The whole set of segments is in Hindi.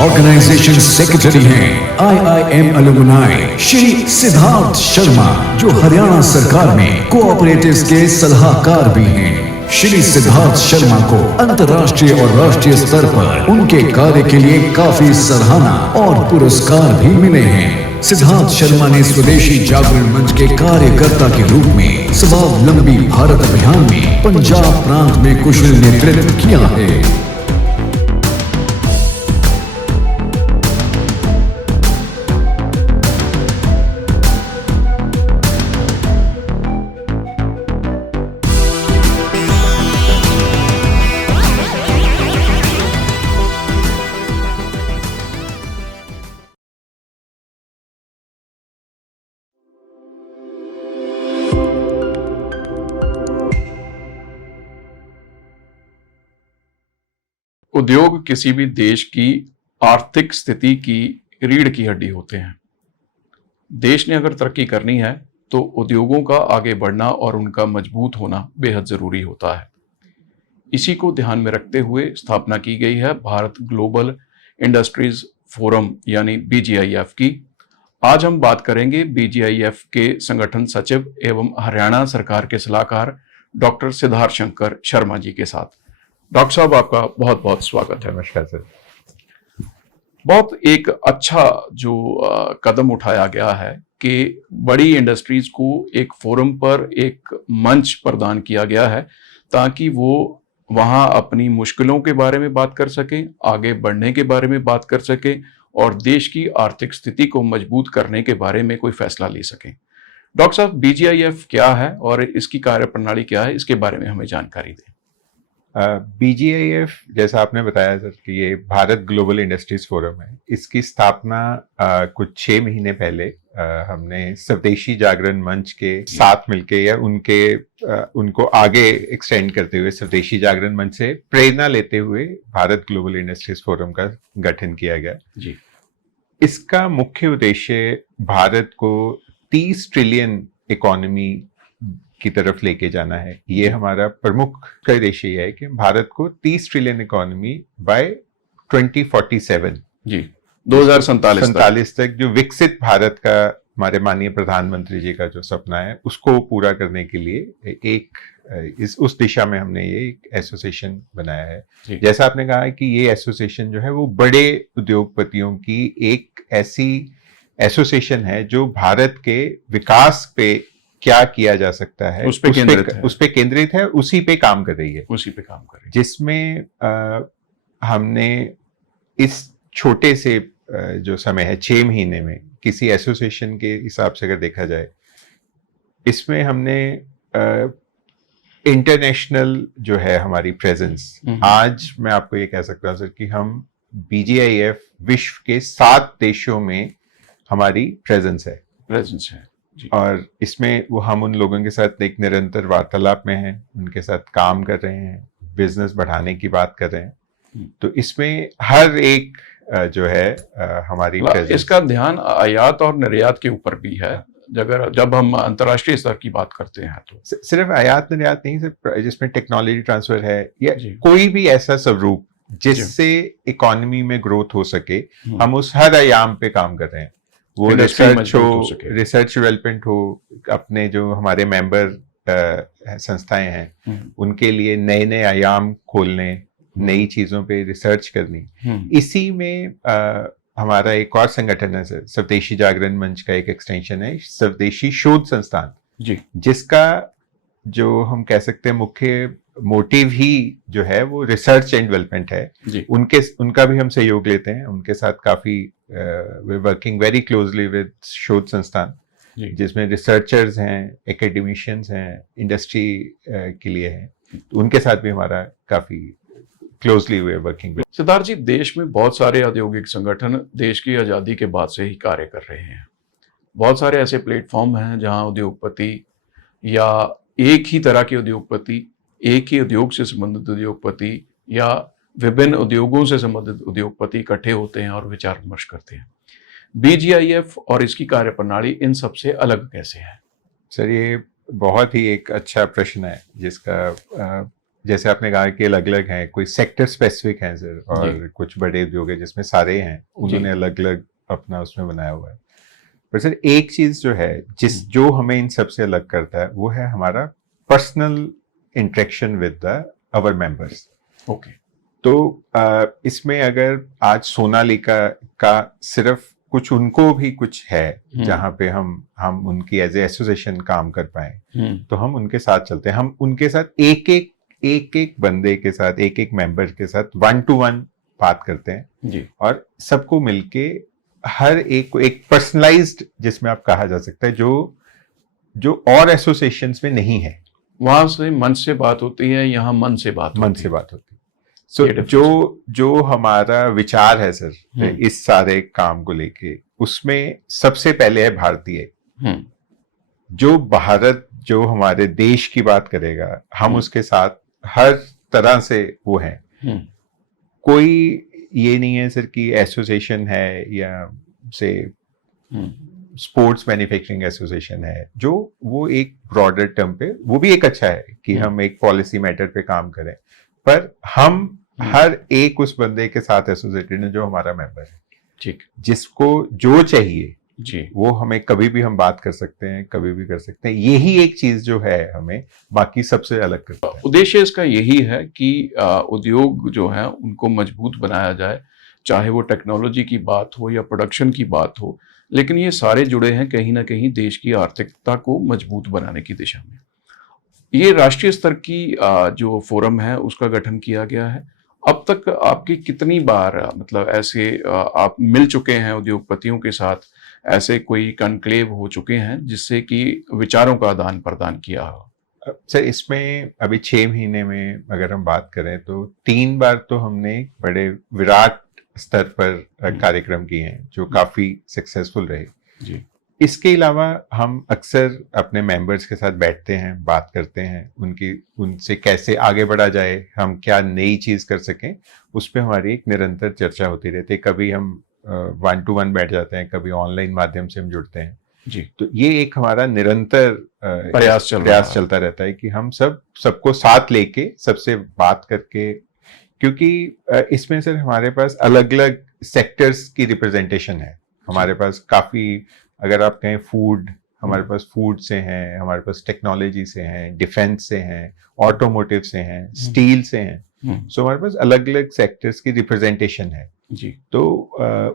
ऑर्गेनाइजेशन सेक्रेटरी हैं IIM अलुमनाई श्री सिद्धार्थ शर्मा, जो हरियाणा सरकार में कोऑपरेटिव्स के सलाहकार भी हैं। श्री सिद्धार्थ शर्मा को अंतर्राष्ट्रीय और राष्ट्रीय स्तर पर उनके कार्य के लिए काफी सराहना और पुरस्कार भी मिले हैं। सिद्धार्थ शर्मा ने स्वदेशी जागरण मंच के कार्यकर्ता के रूप में स्वावलंबी भारत अभियान में पंजाब प्रांत में कुशल नेतृत्व किया है। उद्योग किसी भी देश की आर्थिक स्थिति की रीढ़ की हड्डी होते हैं। देश ने अगर तरक्की करनी है तो उद्योगों का आगे बढ़ना और उनका मजबूत होना बेहद जरूरी होता है। इसी को ध्यान में रखते हुए स्थापना की गई है भारत ग्लोबल इंडस्ट्रीज फोरम यानी BGIF की। आज हम बात करेंगे BGIF के संगठन सचिव एवं हरियाणा सरकार के सलाहकार डॉक्टर सिद्धार्थ शंकर शर्मा जी के साथ। डॉक्टर साहब, आपका बहुत बहुत स्वागत है। नमस्कार सर। बहुत एक अच्छा जो कदम उठाया गया है कि बड़ी इंडस्ट्रीज को एक फोरम पर एक मंच प्रदान किया गया है ताकि वो वहाँ अपनी मुश्किलों के बारे में बात कर सकें, आगे बढ़ने के बारे में बात कर सकें और देश की आर्थिक स्थिति को मजबूत करने के बारे में कोई फैसला ले सकें। डॉक्टर साहब, BGIF क्या है और इसकी कार्यप्रणाली क्या है, इसके बारे में हमें जानकारी दें। BGIF, जैसा आपने बताया सर कि ये भारत ग्लोबल इंडस्ट्रीज फोरम है। इसकी स्थापना कुछ 6 महीने पहले हमने स्वदेशी जागरण मंच के साथ मिलके या उनको आगे एक्सटेंड करते हुए स्वदेशी जागरण मंच से प्रेरणा लेते हुए भारत ग्लोबल इंडस्ट्रीज फोरम का गठन किया गया जी। इसका मुख्य उद्देश्य भारत को 30 ट्रिलियन इकोनॉमी की तरफ लेके जाना है। ये हमारा प्रमुख उद्देश्य है कि भारत को 30 ट्रिलियन इकोनॉमी बाय 2047 जी 2047 तक जो विकसित भारत का हमारे माननीय प्रधानमंत्री जी का जो सपना है उसको पूरा करने के लिए उस दिशा में हमने ये एक एसोसिएशन बनाया है। जैसा आपने कहा है कि ये एसोसिएशन जो है वो बड़े उद्योगपतियों की एक ऐसी एसोसिएशन है जो भारत के विकास पे क्या किया जा सकता है उस पे केंद्रित है, उसी पे काम कर रही है। जिसमें हमने इस छोटे से जो समय है 6 महीने में किसी एसोसिएशन के हिसाब से अगर देखा जाए, इसमें हमने इंटरनेशनल जो है हमारी प्रेजेंस, आज मैं आपको ये कह सकता हूँ सर कि हम BGIF विश्व के 7 देशों में हमारी प्रेजेंस है और इसमें वो हम उन लोगों के साथ एक निरंतर वार्तालाप में हैं, उनके साथ काम कर रहे हैं, बिजनेस बढ़ाने की बात कर रहे हैं। तो इसमें हर एक जो है हमारी इसका ध्यान आयात और निर्यात के ऊपर भी है। जब हम अंतर्राष्ट्रीय स्तर की बात करते हैं तो सिर्फ आयात निर्यात नहीं, सिर्फ जिसमें टेक्नोलॉजी ट्रांसफर है या कोई भी ऐसा स्वरूप जिससे इकोनॉमी में ग्रोथ हो सके, हम उस हर आयाम पे काम कर रहे हैं। वो रिसर्च डेवलपमेंट हो, अपने जो हमारे मेंबर संस्थाएं हैं उनके लिए नए नए आयाम खोलने, नई चीजों पे रिसर्च करनी। इसी में हमारा एक और संगठन है स्वदेशी जागरण मंच का एक एक्सटेंशन है स्वदेशी शोध संस्थान जी, जिसका जो हम कह सकते हैं मुख्य मोटिव ही जो है वो रिसर्च एंड डेवलपमेंट है। उनका भी हम सहयोग लेते हैं, उनके साथ काफी वर्किंग वेरी क्लोजली विद शोध संस्थान, जिसमें रिसर्चर्स हैं, एकेडमिशियंस हैं, इंडस्ट्री के लिए हैं, तो उनके साथ भी हमारा काफी क्लोजली वर्किंग विद। सिद्धार्थ जी, देश में बहुत सारे औद्योगिक संगठन देश की आजादी के बाद से ही कार्य कर रहे हैं। बहुत सारे ऐसे प्लेटफॉर्म हैं जहां उद्योगपति या एक ही तरह के उद्योगपति, एक ही उद्योग से संबंधित उद्योगपति या विभिन्न उद्योगों से संबंधित उद्योगपति इकट्ठे होते हैं और विचार विमर्श करते हैं। BGIF और इसकी कार्यप्रणाली इन सबसे अलग कैसे है? सर, ये बहुत ही एक अच्छा प्रश्न है जैसे आपने कहा कि अलग अलग हैं, कोई सेक्टर स्पेसिफिक हैं सर, और कुछ बड़े उद्योग है जिसमें सारे हैं, उन्होंने अलग अलग अपना उसमें बनाया हुआ है। पर सर एक चीज जो है जो हमें इन सबसे अलग करता है वो है हमारा personal interaction with the our members. Okay. तो इसमें अगर आज सोनालिका का सिर्फ कुछ उनको भी कुछ है जहां पे हम उनकी एज ए एसोसिएशन काम कर पाए, तो हम उनके साथ चलते हैं। हम उनके साथ एक एक बंदे के साथ, एक एक मेंबर के साथ 1-to-1 बात करते हैं जी। और सबको मिलके हर एक को एक पर्सनलाइज्ड, जिसमें आप कहा जा सकता है, जो और एसोसिएशंस में नहीं है। वहां से मन से बात होती है, यहाँ मन से बात होती है। सो जो हमारा विचार है सर इस सारे काम को लेके, उसमें सबसे पहले है भारतीय। जो भारत, जो हमारे देश की बात करेगा, हम उसके साथ हर तरह से वो है। कोई ये नहीं है सर कि एसोसिएशन है या से स्पोर्ट्स मैन्युफैक्चरिंग एसोसिएशन है, जो वो एक ब्रॉडर टर्म पे, वो भी एक अच्छा है कि हम एक पॉलिसी मैटर पे काम करें, पर हम हर एक उस बंदे के साथ एसोसिएटेड है जो हमारा मेंबर है। ठीक। जिसको जो चाहिए जी, वो हमें कभी भी हम बात कर सकते हैं, कभी भी कर सकते हैं। यही एक चीज जो है हमें बाकी सबसे अलग करता है। उद्देश्य इसका यही है कि उद्योग जो है उनको मजबूत बनाया जाए, चाहे वो टेक्नोलॉजी की बात हो या प्रोडक्शन की बात हो, लेकिन ये सारे जुड़े हैं कहीं ना कहीं देश की आर्थिकता को मजबूत बनाने की दिशा में। ये राष्ट्रीय स्तर की जो फोरम है उसका गठन किया गया है। अब तक आपकी कितनी बार मतलब ऐसे आप मिल चुके हैं उद्योगपतियों के साथ, ऐसे कोई कॉन्क्लेव हो चुके हैं जिससे कि विचारों का आदान प्रदान किया हो? सर इसमें अभी 6 महीने में अगर हम बात करें तो 3 बार तो हमने बड़े विराट स्तर पर कार्यक्रम किए हैं जो काफी सक्सेसफुल रहे जी। इसके अलावा हम अक्सर अपने मेंबर्स के साथ बैठते हैं, बात करते हैं, उनसे कैसे आगे बढ़ा जाए, हम क्या नई चीज कर सकें, उस पर हमारी एक निरंतर चर्चा होती रहती है। कभी हम 1-to-1 बैठ जाते हैं, कभी ऑनलाइन माध्यम से हम जुड़ते हैं जी। तो ये एक हमारा निरंतर प्रयास चलता रहता है कि हम सबको साथ लेके, सबसे बात करके, क्योंकि इसमें सर हमारे पास अलग अलग सेक्टर्स की रिप्रेजेंटेशन है। हमारे पास काफी, अगर आप कहें फूड, हमारे पास फूड से हैं, हमारे पास टेक्नोलॉजी से हैं, डिफेंस से हैं, ऑटोमोटिव से हैं, स्टील से हैं। सो हमारे पास अलग अलग सेक्टर्स की रिप्रेजेंटेशन है जी। तो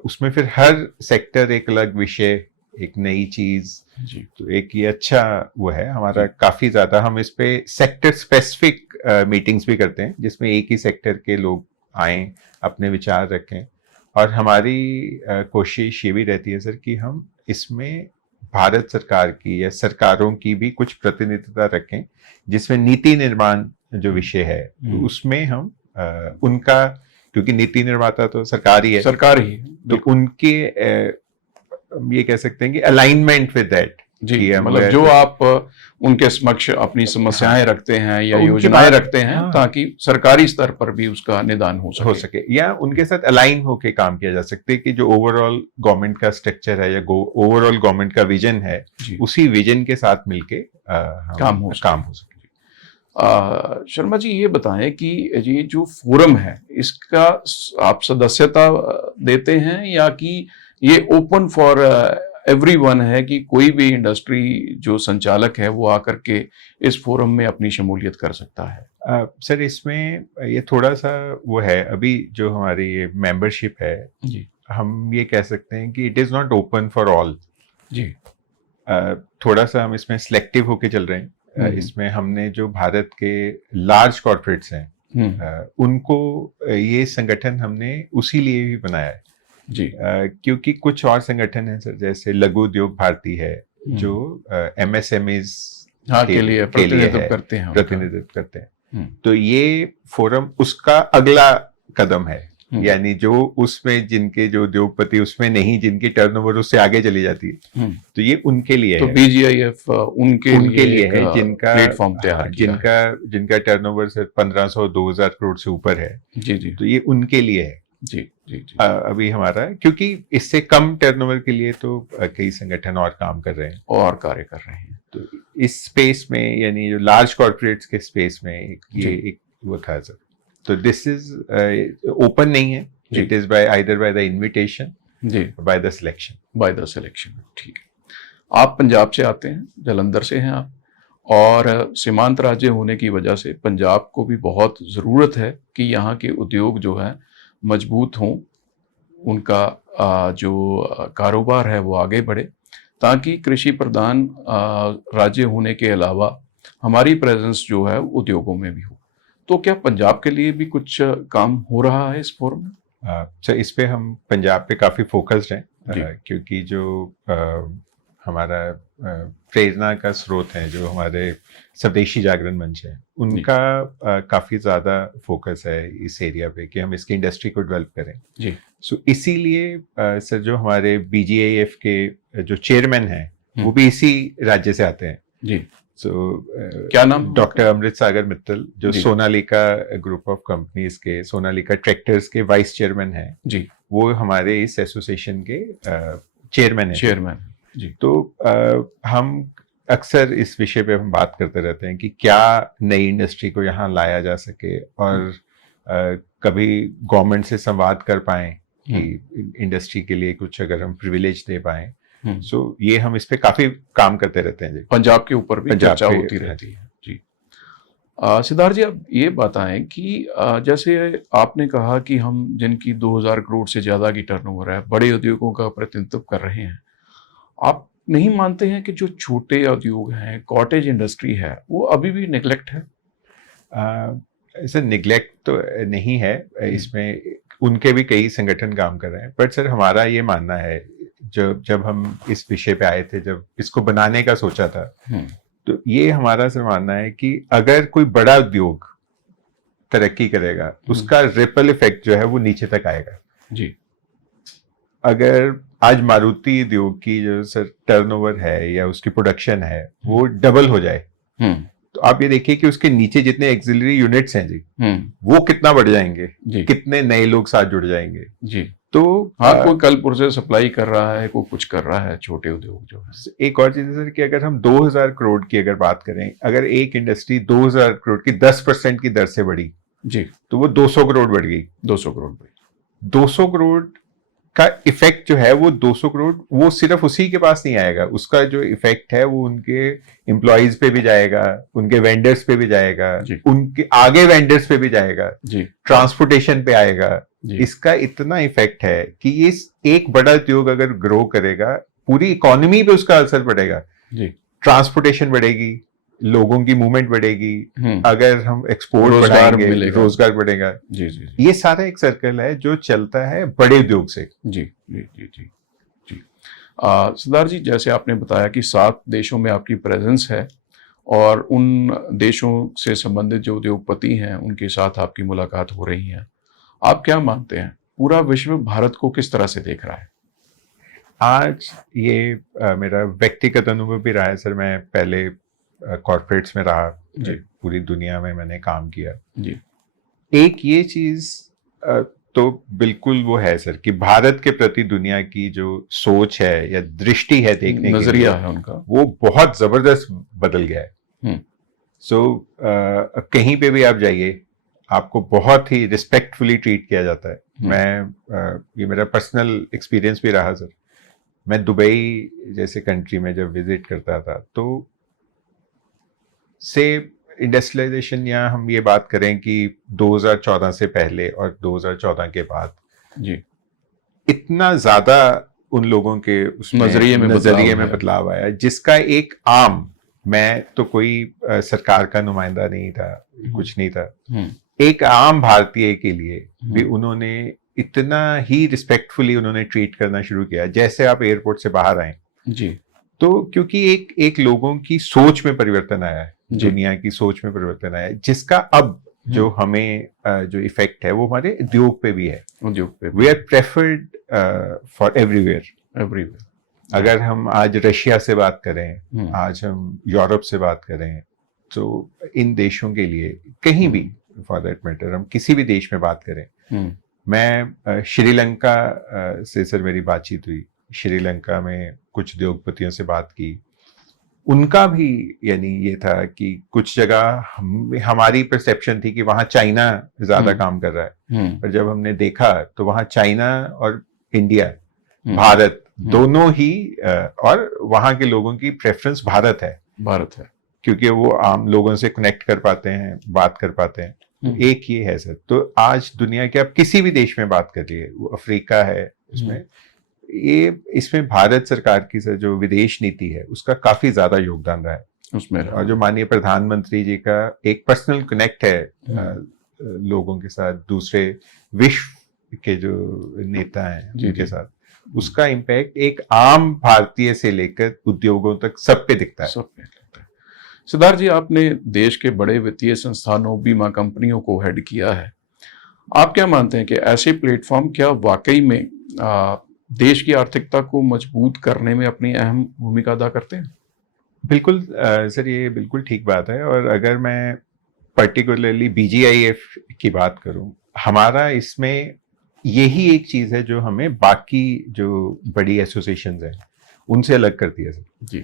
उसमें फिर हर सेक्टर एक अलग विषय, एक नई चीज जी। तो एक ये अच्छा वो है हमारा। काफी ज्यादा हम इस पे सेक्टर स्पेसिफिक मीटिंग्स भी करते हैं, जिसमें एक ही सेक्टर के लोग आए, अपने विचार रखें। और हमारी कोशिश ये भी रहती है सर कि हम इसमें भारत सरकार की या सरकारों की भी कुछ प्रतिनिधित्व रखें, जिसमें नीति निर्माण जो विषय है उसमें हम उनका, क्योंकि नीति निर्माता तो सरकार ही है, तो उनके ये कह सकते हैं कि अलाइनमेंट विद दैट जी, मतलब जो आप उनके समक्ष अपनी समस्याएं रखते हैं या योजनाएं रखते हैं ताकि सरकारी स्तर पर भी उसका निदान हो सके या उनके साथ अलाइन होकर काम किया जा सकते, कि जो ओवरऑल गवर्नमेंट का स्ट्रक्चर है या ओवरऑल गवर्नमेंट का विजन है, उसी विजन के साथ मिलके काम हो सके। शर्मा जी ये बताएं कि ये जो फोरम है इसका आप सदस्यता देते हैं या कि ये ओपन फॉर एवरीवन है कि कोई भी इंडस्ट्री जो संचालक है वो आकर के इस फोरम में अपनी शमूलियत कर सकता है? सर इसमें ये थोड़ा सा वो है, अभी जो हमारी ये मेंबरशिप है जी, हम ये कह सकते हैं कि it is not open for all जी। थोड़ा सा हम इसमें सिलेक्टिव होके चल रहे हैं। इसमें हमने जो भारत के लार्ज कॉर्पोरेट्स हैं उनको ये संगठन हमने उसी लिए भी बनाया है जी। क्योंकि कुछ और संगठन है सर, जैसे लघु उद्योग भारती है जो MSMEs के लिए प्रतिनिधित्व करते हैं। तो ये फोरम उसका अगला कदम है, यानी जो उसमें जिनके जो उद्योगपति उसमें नहीं, जिनकी टर्नओवर उससे आगे चली जाती है, तो ये उनके लिए तो है। BGIF उनके लिए है जिनका प्लेटफॉर्म तैयार जिनका टर्नओवर सर 1500-2000 करोड़ से ऊपर है जी जी। तो ये उनके लिए है जी जी जी। अभी हमारा, क्योंकि इससे कम टर्नओवर के लिए तो कई संगठन और काम कर रहे हैं और कार्य कर रहे हैं। तो इस स्पेस में, यानी जो लार्ज कॉर्पोरेट्स के स्पेस में ये वो था सर। तो दिस इज ओपन नहीं है, जी। It is by either by the invitation, जी, by the selection. By the selection. ठीक है। आप पंजाब से आते हैं, जालंधर से हैं आप, और सीमांत राज्य होने की वजह से पंजाब को भी बहुत ज़रूरत है कि यहाँ के उद्योग जो हैं मजबूत हों, उनका जो कारोबार है वो आगे बढ़े, ताकि कृषि प्रधान राज्य होने के अलावा हमारी प्रेजेंस जो है उद्योगों में भी हो। तो क्या पंजाब के लिए भी कुछ काम हो रहा है इस फोरम में? सर इस पे हम पंजाब पे काफ़ी फोकस्ड हैं, जी। क्योंकि जो हमारा प्रेरणा का स्रोत है, जो हमारे स्वदेशी जागरण मंच है, उनका काफ़ी ज़्यादा फोकस है इस एरिया पे कि हम इसकी इंडस्ट्री को डेवलप करें। जी। सो इसीलिए सर जो हमारे BGIF के जो चेयरमैन हैं वो भी इसी राज्य से आते हैं। जी। सो क्या नाम है? डॉक्टर अमृत सागर मित्तल, जो जी। सोनालिका ग्रुप ऑफ कंपनीज के, सोनालिका ट्रैक्टर्स के वाइस चेयरमैन हैं, जी। वो हमारे इस एसोसिएशन के चेयरमैन हैं। चेयरमैन। जी। तो हम अक्सर इस विषय पे हम बात करते रहते हैं कि क्या नई इंडस्ट्री को यहाँ लाया जा सके, और कभी गवर्नमेंट से संवाद कर पाएं कि इंडस्ट्री के लिए कुछ अगर हम प्रिविलेज दे पाएं। सो ये हम इस पे काफी काम करते रहते हैं जी। पंजाब के ऊपर भी पंजाब चर्चा के- होती रहती है। जी। सिद्धार्थ जी, आप ये बताएं कि जैसे आपने कहा कि हम जिनकी 2000 करोड़ से ज्यादा की टर्नओवर है, बड़े उद्योगों का प्रतिनिधित्व कर रहे हैं, आप नहीं मानते हैं कि जो छोटे उद्योग हैं, कॉटेज इंडस्ट्री है, वो अभी भी नेग्लेक्ट है? ऐसे निग्लेक्ट तो नहीं है, इसमें उनके भी कई संगठन काम कर रहे हैं, बट सर हमारा ये मानना है, जब हम इस विषय पे आए थे, जब इसको बनाने का सोचा था, तो ये हमारा सर मानना है कि अगर कोई बड़ा उद्योग तरक्की करेगा, उसका रिपल इफेक्ट जो है वो नीचे तक आएगा। जी। अगर आज मारुति उद्योग की जो सर टर्नओवर है या उसकी प्रोडक्शन है वो डबल हो जाए, तो आप ये देखिए कि उसके नीचे जितने एक्सिलरी यूनिट्स हैं जी, वो कितना बढ़ जाएंगे, जी। कितने नए लोग साथ जुड़ जाएंगे। जी। तो हाँ, कोई कलपुर से सप्लाई कर रहा है, कोई कुछ कर रहा है, छोटे उद्योग जो है। एक और चीज है सर कि अगर हम 2000 करोड़ की अगर बात करें, अगर एक इंडस्ट्री 2000 करोड़ की 10% की दर से बढ़ी, जी, तो वो 200 करोड़ बढ़ गई। 200 करोड़ भाई। 200 करोड़ का इफेक्ट जो है वो 200 करोड़ वो सिर्फ उसी के पास नहीं आएगा, उसका जो इफेक्ट है वो उनके एम्प्लॉयज पे भी जाएगा, उनके वेंडर्स पे भी जाएगा, उनके आगे वेंडर्स पे भी जाएगा, जी, ट्रांसपोर्टेशन पे आएगा। जी। इसका इतना इफेक्ट है कि ये एक बड़ा उद्योग अगर ग्रो करेगा, पूरी इकोनॉमी पे उसका असर पड़ेगा। जी। ट्रांसपोर्टेशन बढ़ेगी, लोगों की मूवमेंट बढ़ेगी, अगर हम एक्सपोर्ट बढ़ाएंगे, रोजगार बढ़ेगा। जी, जी, जी। ये सारा एक सर्कल है जो चलता है बड़े उद्योग से। जी, जी, जी, जी, जी। सिद्धार्थ जी, जैसे आपने बताया कि 7 देशों में आपकी प्रेजेंस है, और उन देशों से संबंधित जो उद्योगपति हैं उनके साथ आपकी मुलाकात हो रही है। आप क्या मानते हैं, पूरा विश्व भारत को किस तरह से देख रहा है? आज ये मेरा व्यक्तिगत अनुभव भी रहा है सर। मैं पहले कॉर्पोरेट्स में रहा, पूरी दुनिया में मैंने काम किया जी। एक ये चीज तो बिल्कुल वो है सर कि भारत के प्रति दुनिया की जो सोच है या दृष्टि है, देखने की नजरिया है उनका, वो बहुत जबरदस्त बदल गया है। सो कहीं पे भी आप जाइए, आपको बहुत ही रिस्पेक्टफुली ट्रीट किया जाता है। मैं ये मेरा पर्सनल एक्सपीरियंस भी रहा सर। मैं दुबई जैसे कंट्री में जब विजिट करता था, तो से इंडस्ट्रियलाइजेशन, या हम ये बात करें कि 2014 से पहले और 2014 के बाद जी, इतना ज्यादा उन लोगों के नजरिए में बदलाव आया, जिसका एक आम, मैं तो कोई सरकार का नुमाइंदा नहीं था, कुछ नहीं था, एक आम भारतीय के लिए भी उन्होंने इतना ही रिस्पेक्टफुली उन्होंने ट्रीट करना शुरू किया। जैसे आप एयरपोर्ट से बाहर आए जी, तो क्योंकि एक लोगों की सोच में परिवर्तन आया है, दुनिया की सोच में परिवर्तन आया है, जिसका अब जो हमें जो इफेक्ट है वो हमारे उद्योग पे भी है। उद्योग पे we are preferred for everywhere. अगर हम आज रशिया से बात करें, आज हम यूरोप से बात करें, तो इन देशों के लिए कहीं भी फॉर दैट मैटर हम किसी भी देश में बात करें, मैं श्रीलंका से सर मेरी बातचीत हुई, श्रीलंका में कुछ उद्योगपतियों से बात की, उनका भी यानी ये था कि कुछ जगह हमारी परसेप्शन थी कि वहां चाइना ज्यादा काम कर रहा है, पर जब हमने देखा तो वहां चाइना और इंडिया, भारत दोनों ही और वहां के लोगों की प्रेफरेंस भारत है क्योंकि वो आम लोगों से कनेक्ट कर पाते हैं, बात कर पाते हैं। तो एक ये है सर। तो आज दुनिया के आप किसी भी देश में बात करिए, वो अफ्रीका है, इसमें भारत सरकार की सर जो विदेश नीति है उसका काफी ज्यादा योगदान रहा है उसमें। और जो माननीय प्रधानमंत्री जी का एक पर्सनल कनेक्ट है लोगों के साथ, दूसरे विश्व के जो नेता हैं उनके साथ, उसका इम्पैक्ट एक आम भारतीय से लेकर उद्योगों तक सब पे दिखता है। सिद्धार्थ जी, आपने देश के बड़े वित्तीय संस्थानों, बीमा कंपनियों को हेड किया है। आप क्या मानते हैं कि ऐसे प्लेटफॉर्म क्या वाकई में देश की आर्थिकता को मजबूत करने में अपनी अहम भूमिका अदा करते हैं? बिल्कुल सर, ये बिल्कुल ठीक बात है। और अगर मैं पर्टिकुलरली BGIF की बात करूं, हमारा इसमें यही एक चीज है जो हमें बाकी जो बड़ी एसोसिएशंस हैं उनसे अलग करती है सर जी।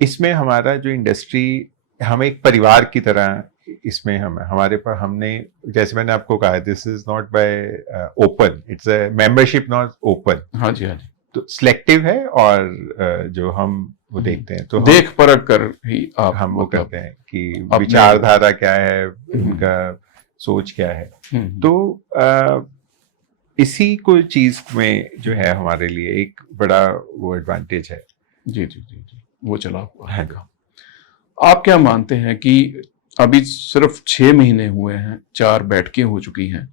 इसमें हमारा जो इंडस्ट्री, हम एक परिवार की तरह इसमें हमारे पास, हमने जैसे मैंने आपको कहा, this is not bye open, it's a membership not open. हाँ जी, हाँ जी। तो सिलेक्टिव है और जो हम वो देखते हैं, तो देख परख कर ही हम वो करते हैं कि विचारधारा क्या है, उनका सोच क्या है। तो इसी को चीज में जो है हमारे लिए एक बड़ा वो एडवांटेज है। जी जी जी जी, वो चला हुआ है। आप क्या मानते हैं कि अभी सिर्फ 6 महीने हुए हैं, 4 बैठकें हो चुकी हैं,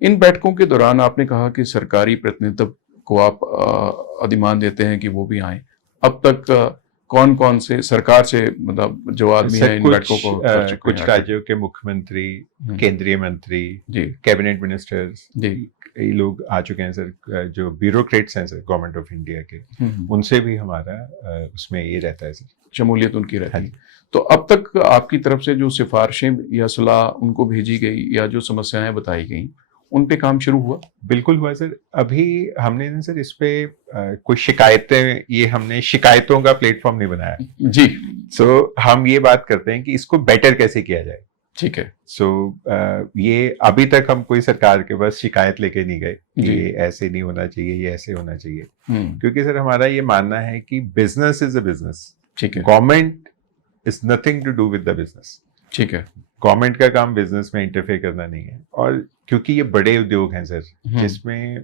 इन बैठकों के दौरान आपने कहा कि सरकारी प्रतिनिधित्व को आप अधिमान देते हैं कि वो भी आए। अब तक कौन कौन से सरकार से, मतलब जो आदमी है इन बैठकों को कर चुके कुछ राज्यों के मुख्यमंत्री, केंद्रीय मंत्री, कैबिनेट मिनिस्टर्स, कई लोग आ चुके हैं सर। जो ब्यूरोक्रेट्स हैं सर गवर्नमेंट ऑफ इंडिया के, उनसे भी हमारा उसमें ये रहता है सर, शमूलियत उनकी रहती है। तो अब तक आपकी तरफ से जो सिफारिशें या सलाह उनको भेजी गई या जो समस्याएं बताई गई, उन पे काम शुरू हुआ? बिल्कुल हुआ सर। अभी हमने सर इस पे कोई शिकायतें, ये हमने शिकायतों का प्लेटफॉर्म नहीं बनाया जी। सो हम ये बात करते हैं कि इसको बेटर कैसे किया जाए। ठीक है। सो ये अभी तक हम कोई सरकार के पास शिकायत लेके नहीं गए, ये ऐसे नहीं होना चाहिए, ये ऐसे होना चाहिए, क्योंकि सर हमारा ये मानना है कि बिजनेस इज अ बिजनेस। ठीक है। Government is nothing to do with the business. ठीक है। गवर्नमेंट का काम बिजनेस में इंटरफेयर करना नहीं है। और क्योंकि ये बड़े उद्योग हैं सर, जिसमें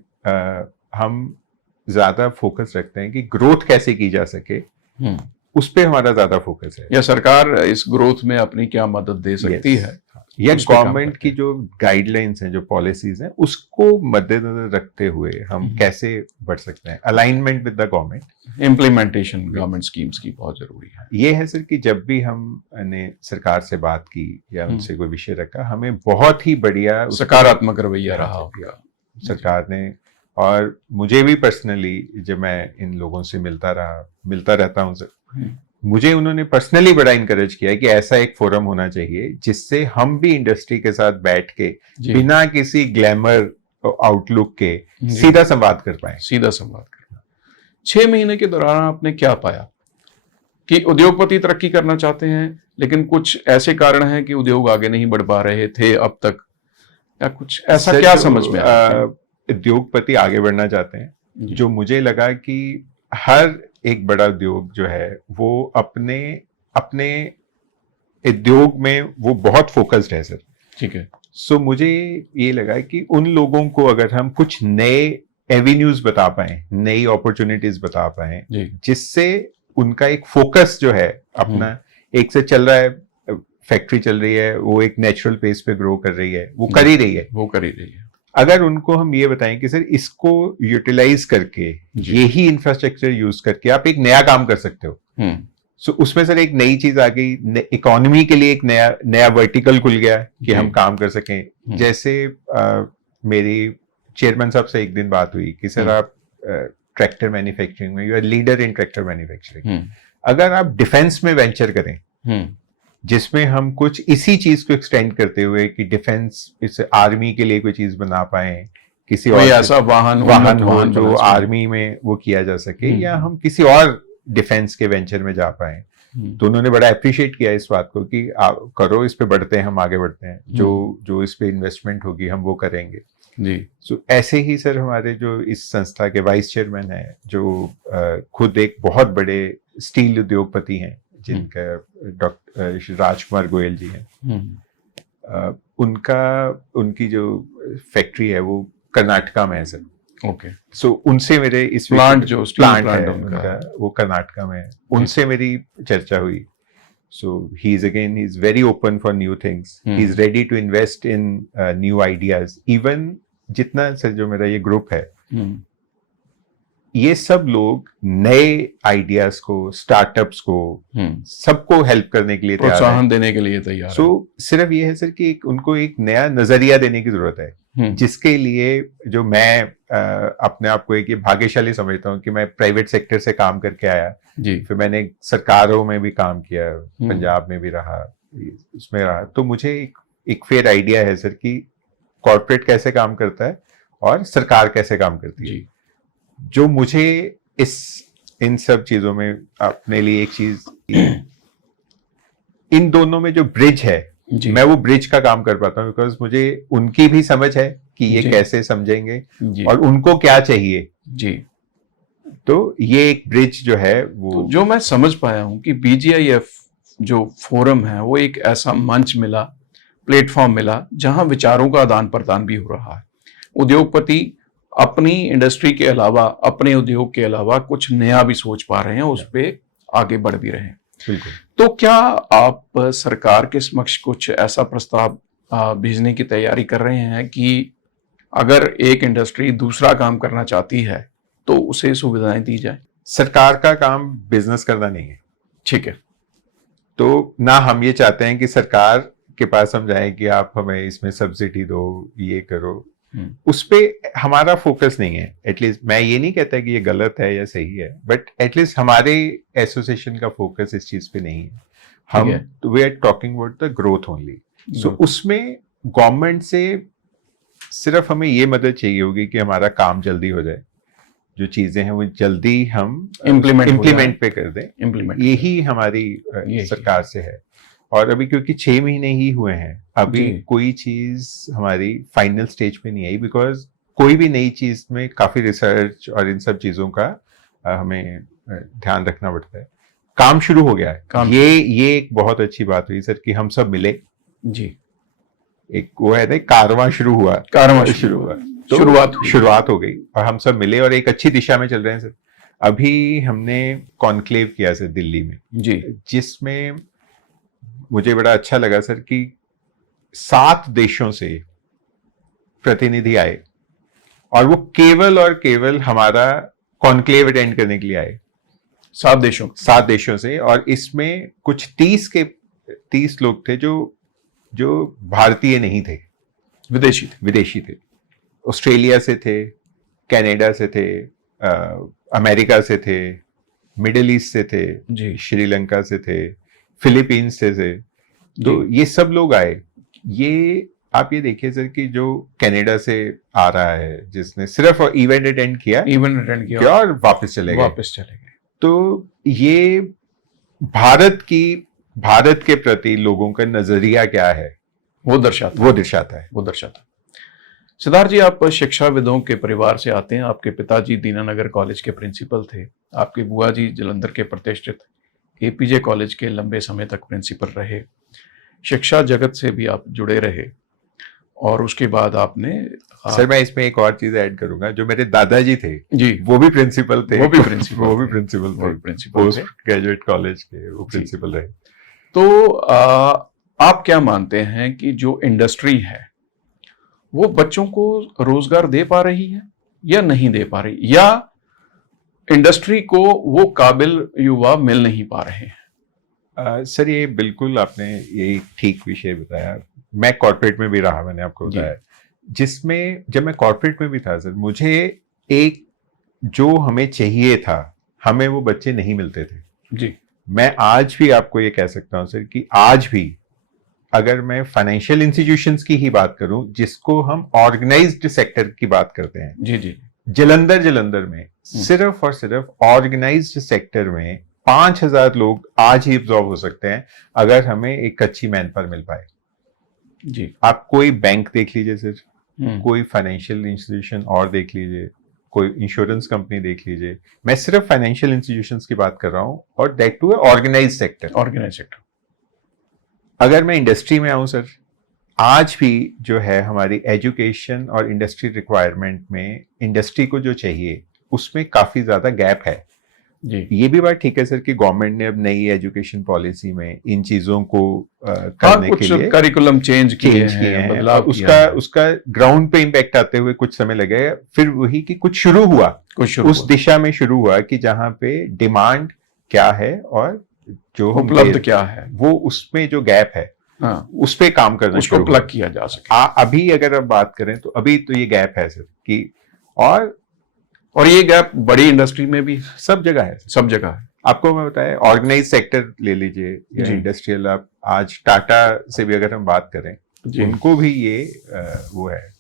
हम ज्यादा फोकस रखते हैं कि ग्रोथ कैसे की जा सके, उस पे हमारा ज्यादा फोकस है। या सरकार इस ग्रोथ में अपनी क्या मदद दे सकती है, या गवर्नमेंट की जो गाइडलाइंस हैं, जो पॉलिसीज हैं, उसको मद्देनजर रखते हुए हम कैसे बढ़ सकते हैं, alignment with the government. Implementation government schemes की बहुत जरूरी है। ये है सर कि जब भी हमने सरकार से बात की या उनसे कोई विषय रखा, हमें बहुत ही बढ़िया सकारात्मक रवैया रहा होगा सरकार ने। और मुझे भी पर्सनली, जब मैं इन लोगों से मिलता रहता हूँ सर, मुझे उन्होंने पर्सनली बड़ा इनकरेज किया कि ऐसा एक फोरम होना चाहिए जिससे हम भी इंडस्ट्री के साथ बैठ के बिना किसी ग्लैमर आउटलुक के सीधा संवाद कर पाए। 6 महीने के दौरान आपने क्या पाया कि उद्योगपति तरक्की करना चाहते हैं, लेकिन कुछ ऐसे कारण हैं कि उद्योग आगे नहीं बढ़ पा रहे थे अब तक, या कुछ ऐसा क्या समझ में आया? उद्योगपति आगे बढ़ना चाहते हैं। जो मुझे लगा कि हर एक बड़ा उद्योग जो है वो अपने उद्योग में वो बहुत फोकस्ड है सर। ठीक है। सो मुझे ये लगा कि उन लोगों को अगर हम कुछ नए एवेन्यूज बता पाए, नई अपॉर्चुनिटीज बता पाए, जिससे उनका एक फोकस जो है अपना, एक से चल रहा है, फैक्ट्री चल रही है, वो एक नेचुरल पेस पे ग्रो कर रही है, वो कर ही रही है। अगर उनको हम ये बताएं कि सर इसको यूटिलाइज करके, यही इंफ्रास्ट्रक्चर यूज करके आप एक नया काम कर सकते हो, सो उसमें सर एक नई चीज आ गई, इकोनॉमी के लिए एक नया वर्टिकल खुल गया कि हम काम कर सकें। जैसे मेरी चेयरमैन साहब से एक दिन बात हुई कि सर आप ट्रैक्टर मैन्युफैक्चरिंग में, you are leader in tractor manufacturing, अगर आप डिफेंस में वेंचर करें, जिसमें हम कुछ इसी चीज को एक्सटेंड करते हुए कि डिफेंस, इस आर्मी के लिए कोई चीज बना पाए, किसी और ऐसा वाहन हो जो आर्मी में वो किया जा सके, या हम किसी और डिफेंस के वेंचर में जा पाए, तो उन्होंने बड़ा अप्रिशिएट किया इस बात को कि आप करो, इस पे बढ़ते हैं, हम आगे बढ़ते हैं, जो इस पे इन्वेस्टमेंट होगी हम वो करेंगे जी। सो ऐसे ही सर हमारे जो इस संस्था के वाइस चेयरमैन हैं, जो खुद एक बहुत बड़े स्टील उद्योगपति हैं, जिनका डॉक्टर राजकुमार गोयल जी हैं, उनकी जो फैक्ट्री है वो कर्नाटका में है सर। ओके। सो उनसे मेरे इस प्लांट जो प्लांट है है उनका, वो कर्नाटका में है, उनसे मेरी चर्चा हुई। So he is very open for new things, he is ready to invest in new ideas. Even जितना सर जो मेरा ये ग्रुप है, ये सब लोग नए आइडियाज को, स्टार्टअप्स को, सबको हेल्प करने के लिए तैयार है, प्रोत्साहन देने के लिए तैयार है। सिर्फ ये है सर कि उनको एक नया नजरिया देने की जरूरत है, जिसके लिए जो मैं अपने आप को एक ये भाग्यशाली समझता हूँ कि मैं प्राइवेट सेक्टर से काम करके आया जी। फिर मैंने सरकारों में भी काम किया, पंजाब में भी रहा, उसमें रहा, तो मुझे एक फेयर आइडिया है सर कि कॉर्पोरेट कैसे काम करता है और सरकार कैसे काम करती है। जो मुझे इन सब चीजों में अपने लिए एक चीज, इन दोनों में जो ब्रिज है, मैं वो ब्रिज का काम कर पाता हूँ, बिकॉज मुझे उनकी भी समझ है कि ये कैसे समझेंगे और उनको क्या चाहिए जी। तो ये एक ब्रिज जो है वो, तो जो मैं समझ पाया हूँ कि BGIF जो फोरम है वो एक ऐसा मंच मिला, प्लेटफॉर्म मिला, जहां विचारों का आदान प्रदान भी हो रहा है। उद्योगपति अपनी इंडस्ट्री के अलावा, अपने उद्योग के अलावा कुछ नया भी सोच पा रहे हैं, उस पर आगे बढ़ भी रहे हैं। तो क्या आप सरकार के समक्ष कुछ ऐसा प्रस्ताव भेजने की तैयारी कर रहे हैं कि अगर एक इंडस्ट्री दूसरा काम करना चाहती है तो उसे सुविधाएं दी जाए? सरकार का काम बिजनेस करना नहीं है, ठीक है। तो ना हम ये चाहते हैं कि सरकार के पास हम जाएं कि आप हमें इसमें सब्सिडी दो, ये करो, उस पे हमारा फोकस नहीं है। एटलीस्ट मैं ये नहीं कहता कि ये गलत है या सही है, बट एटलीस्ट हमारे एसोसिएशन का फोकस इस चीज पे नहीं है। हम we are talking about the growth only. So उसमें गवर्नमेंट से सिर्फ हमें ये मदद चाहिए होगी कि हमारा काम जल्दी हो जाए, जो चीजें हैं वो जल्दी हम इम्प्लीमेंट पे कर दें, यही हमारी सरकार से है। और अभी क्योंकि 6 महीने ही हुए हैं, अभी कोई चीज हमारी फाइनल स्टेज पे नहीं आई, बिकॉज कोई भी नई चीज में काफी रिसर्च और इन सब चीजों का हमें ध्यान रखना पड़ता है। काम शुरू हो गया है, ये एक बहुत अच्छी बात हुई सर कि हम सब मिले जी। एक वो है ना, कारवां शुरू हुआ, तो शुरुआत हो गई और हम सब मिले और एक अच्छी दिशा में चल रहे हैं सर। अभी हमने कॉन्क्लेव किया सर दिल्ली में जी, जिसमें मुझे बड़ा अच्छा लगा सर कि 7 देशों से प्रतिनिधि आए और वो केवल और केवल हमारा कॉन्क्लेव अटेंड करने के लिए आए। 7 देशों से, और इसमें कुछ 30 लोग थे जो भारतीय नहीं थे, विदेशी थे। ऑस्ट्रेलिया से थे, कनाडा से थे, अमेरिका से थे, मिडिल ईस्ट से थे, श्रीलंका से थे, फिलीपींस से थे। तो ये सब लोग आए। ये आप ये देखिए सर कि जो कनाडा से आ रहा है, जिसने सिर्फ इवेंट अटेंड किया और वापस चले गए। तो ये भारत के प्रति लोगों का नजरिया क्या है वो दर्शाता है। सिद्धार्थ जी, आप शिक्षाविदों के परिवार से आते हैं। आपके पिताजी दीनानगर कॉलेज के प्रिंसिपल थे, आपके बुआ जी जलंधर के प्रतिष्ठित APJ कॉलेज के लंबे समय तक प्रिंसिपल रहे, शिक्षा जगत से भी आप जुड़े रहे, और उसके बाद आपने सर मैं इसमें एक और चीज ऐड करूंगा, जो मेरे दादाजी थे जी, वो भी प्रिंसिपल थे, पोस्ट ग्रेजुएट कॉलेज के वो प्रिंसिपल रहे। तो आप क्या मानते हैं कि जो इंडस्ट्री है वो बच्चों को रोजगार दे पा रही है या नहीं दे पा रही, या इंडस्ट्री को वो काबिल युवा मिल नहीं पा रहे हैं? सर ये बिल्कुल आपने ये ठीक विषय बताया। मैं कॉर्पोरेट में भी रहा, मैंने आपको बताया, जिसमें जब मैं कॉर्पोरेट में भी था सर, मुझे एक जो हमें चाहिए था, हमें वो बच्चे नहीं मिलते थे जी। मैं आज भी आपको ये कह सकता हूँ सर कि आज भी अगर मैं फाइनेंशियल इंस्टीट्यूशंस की ही बात करूं, जिसको हम ऑर्गेनाइज्ड सेक्टर की बात करते हैं जी, जलंधर में सिर्फ और सिर्फ ऑर्गेनाइज्ड सेक्टर में 5,000 लोग आज ही एब्जॉर्ब हो सकते हैं अगर हमें एक कच्ची मैन पावर मिल पाए। जी। आप कोई बैंक देख लीजिए सर, हम्म। कोई फाइनेंशियल इंस्टीट्यूशन और देख लीजिए, कोई इंश्योरेंस कंपनी देख लीजिए, मैं सिर्फ फाइनेंशियल इंस्टीट्यूशंस की बात कर रहा हूं, और that too organise sector. Organise sector. अगर मैं इंडस्ट्री में आऊं सर, आज भी जो है हमारी एजुकेशन और इंडस्ट्री रिक्वायरमेंट में इंडस्ट्री को जो चाहिए उसमें काफी ज्यादा गैप है। जी। ये भी बात ठीक है सर कि गवर्नमेंट ने अब नई एजुकेशन पॉलिसी में इन चीजों को करने के लिए करिकुलम चेंज किए हैं, बदलाव उसका ग्राउंड पे इम्पैक्ट आते हुए कुछ समय लगेगा। फिर वही कि कुछ शुरू हुआ, उस दिशा में शुरू हुआ कि जहां पे डिमांड क्या है और जो उपलब्ध क्या है, वो उसमें जो गैप है, हाँ, उस पे काम करना, उसको प्लग किया जा सके। अभी अगर आप बात करें तो अभी तो ये गैप है सर कि, और ये गैप बड़ी इंडस्ट्री में भी सब जगह है, सब जगह है। आपको मैं बताया, ऑर्गेनाइज सेक्टर ले लीजिए या इंडस्ट्रियल, आप आज टाटा से भी अगर हम बात करें, उनको भी ये वो है।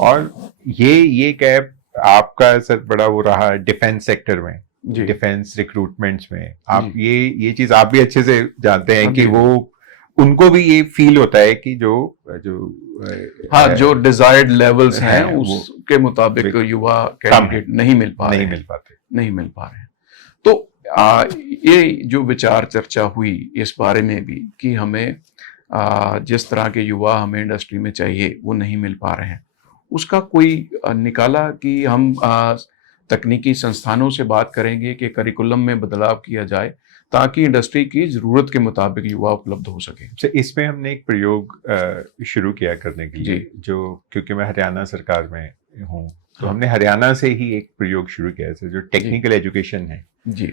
और ये गैप आपका सर बड़ा वो रहा डिफेंस सेक्टर में, डिफेंस रिक्रूटमेंट्स में। आप ये चीज आप भी अच्छे से जानते हैं कि वो उनको भी ये फील होता है कि जो डिजायर्ड लेवल्स हैं उसके मुताबिक युवा कैंडिडेट नहीं मिल पा रहे हैं। तो ये जो विचार चर्चा हुई इस बारे में भी कि हमें जिस तरह के युवा हमें इंडस्ट्री में चाहिए वो नहीं मिल पा रहे हैं, उसका कोई निकाला कि हम तकनीकी संस्थानों से बात करेंगे कि करिकुलम में बदलाव किया जाए ताकि इंडस्ट्री की जरूरत के मुताबिक युवा उपलब्ध हो सके। इसमें हमने एक प्रयोग शुरू किया करने के लिए, जो क्योंकि मैं हरियाणा सरकार में हूँ तो हमने हरियाणा से ही एक प्रयोग शुरू किया है जो टेक्निकल एजुकेशन है। जी।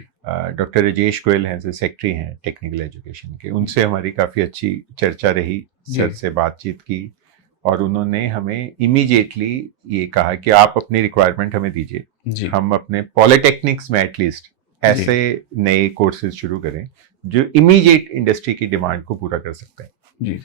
डॉक्टर राजेश गोयल हैं, सेक्रेटरी हैं टेक्निकल एजुकेशन के, उनसे हमारी काफी अच्छी चर्चा रही, सर से बातचीत की, और उन्होंने हमें इमीडिएटली ये कहा कि आप अपनी रिक्वायरमेंट हमें दीजिए, हम अपने पॉलिटेक्निक्स में एटलीस्ट ऐसे नए कोर्सेज शुरू करें जो इमीडिएट इंडस्ट्री की डिमांड को पूरा कर सकते हैं। जी।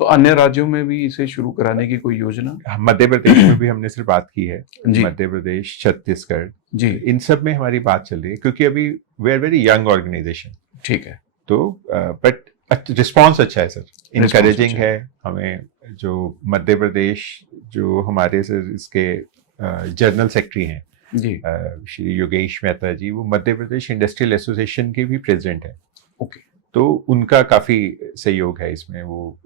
तो अन्य राज्यों में भी इसे शुरू कराने की कोई योजना? मध्य प्रदेश में भी हमने सिर्फ बात की है, मध्य प्रदेश, छत्तीसगढ़, इन सब में हमारी बात चल रही है, क्योंकि अभी we are very young organisation. ठीक है। तो बट रिस्पॉन्स अच्छा है सर, इनकरेजिंग है हमें। जो मध्य प्रदेश, जो हमारे सर इसके जनरल सेक्रेटरी हैं श्री योगेश मेहता जी, वो मध्य प्रदेश इंडस्ट्रियल एसोसिएशन के भी प्रेसिडेंट है। ओके। तो उनका काफी सहयोग है इसमें, वो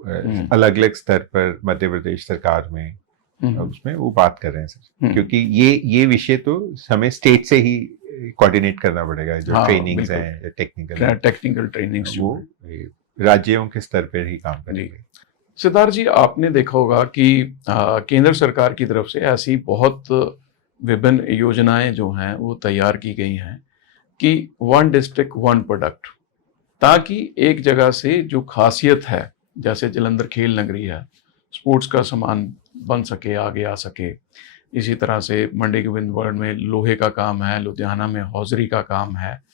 अलग अलग स्तर पर मध्य प्रदेश सरकार में उसमें वो बात कर रहे हैं सर, क्योंकि ये विषय तो हमें स्टेट से ही कोऑर्डिनेट करना पड़ेगा। जो ट्रेनिंग्स हैं, टेक्निकल ट्रेनिंग्स, वो राज्यों के स्तर पर ही काम करेंगे। सिद्धार्थ जी, आपने देखा होगा कि केंद्र सरकार की तरफ से ऐसी बहुत विभिन्न योजनाएं जो हैं वो तैयार की गई हैं कि 1 डिस्ट्रिक्ट 1 प्रोडक्ट, ताकि एक जगह से जो खासियत है, जैसे जलंधर खेल नगरी है, स्पोर्ट्स का सामान बन सके, आगे आ सके। इसी तरह से मंडी गोविंदगढ़ में लोहे का काम है, लुधियाना में हौजरी का काम है।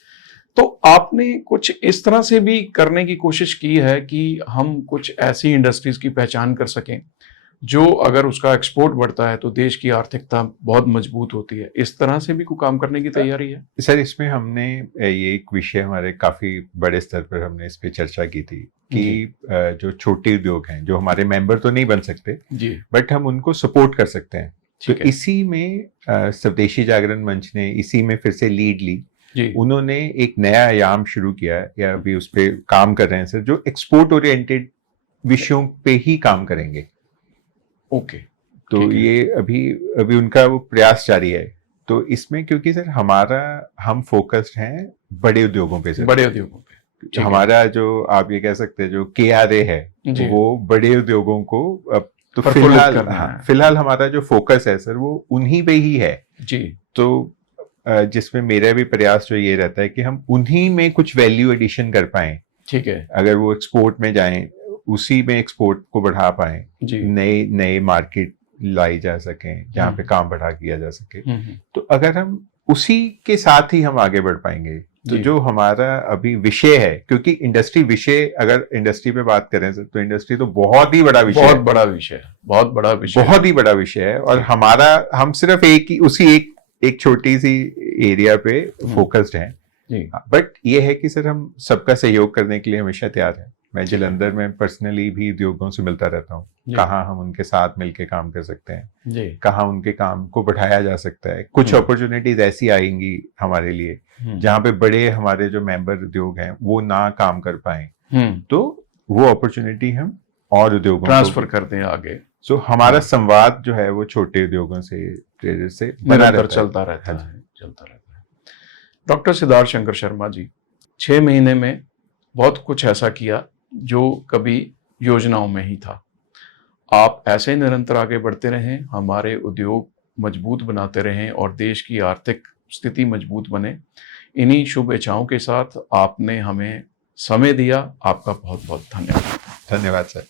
तो आपने कुछ इस तरह से भी करने की कोशिश की है कि हम कुछ ऐसी इंडस्ट्रीज की पहचान कर सकें जो अगर उसका एक्सपोर्ट बढ़ता है तो देश की आर्थिकता बहुत मजबूत होती है। इस तरह से भी कोई काम करने की तैयारी है? सर, इसमें हमने ये एक विषय हमारे काफी बड़े स्तर पर हमने इस पे चर्चा की थी कि जो छोटे उद्योग हैं, जो हमारे मेंबर तो नहीं बन सकते जी, बट हम उनको सपोर्ट कर सकते हैं। तो इसी में स्वदेशी जागरण मंच ने इसी में फिर से लीड ली। उन्होंने एक नया आयाम शुरू किया, या अभी उस पर काम कर रहे हैं सर, जो एक्सपोर्ट ओरिएंटेड विषयों पे ही काम करेंगे। ओके। तो ये अभी उनका वो प्रयास जारी है। तो इसमें क्योंकि सर हम फोकस्ड हैं बड़े उद्योगों पे सर, बड़े उद्योगों पे। हमारा जो आप ये कह सकते हैं जो KRA है, वो बड़े उद्योगों को अब तो फिलहाल हमारा जो फोकस है सर वो उन्हीं पे ही है जी। तो जिसमें मेरा भी प्रयास जो ये रहता है कि हम उन्हीं में कुछ वैल्यू एडिशन कर पाएं। ठीक है। अगर वो एक्सपोर्ट में जाएं, उसी में एक्सपोर्ट को बढ़ा पाएं, नए मार्केट लाई जा सकें जहाँ पे काम बढ़ा किया जा सके। तो अगर हम उसी के साथ ही हम आगे बढ़ पाएंगे, तो जो हमारा अभी विषय है, क्योंकि इंडस्ट्री विषय, अगर इंडस्ट्री पे बात करें तो इंडस्ट्री तो बहुत ही बड़ा विषय है, बहुत बड़ा विषय है। और हम सिर्फ एक छोटी सी एरिया पे फोकस्ड हैं। जी बट ये है कि सर हम सबका सहयोग करने के लिए हमेशा तैयार हैं। मैं जलंधर में पर्सनली भी उद्योगों से मिलता रहता हूँ, जी। कहाँ हम उनके साथ मिलके काम कर सकते हैं, जी कहाँ उनके काम को बढ़ाया जा सकता है। कुछ अपॉर्चुनिटीज ऐसी आएंगी हमारे लिए जहाँ पे बड़े हमारे जो मेंबर उद्योग हैं वो ना काम कर पाए, तो वो अपॉर्चुनिटी हम और उद्योगों ट्रांसफर कर दें आगे। सो हमारा संवाद जो है वो छोटे उद्योगों से बना निरंतर रहता चलता रहता हाँ है, चलता रहता है। डॉक्टर सिद्धार्थ शंकर शर्मा जी, 6 महीने में बहुत कुछ ऐसा किया जो कभी योजनाओं में ही था। आप ऐसे निरंतर आगे बढ़ते रहें, हमारे उद्योग मजबूत बनाते रहें और देश की आर्थिक स्थिति मजबूत बने। इन्हीं शुभ इच्छाओं के साथ आपने हमें समय दिया, आपका बहुत बहुत धन्यवाद। धन्यवाद सर।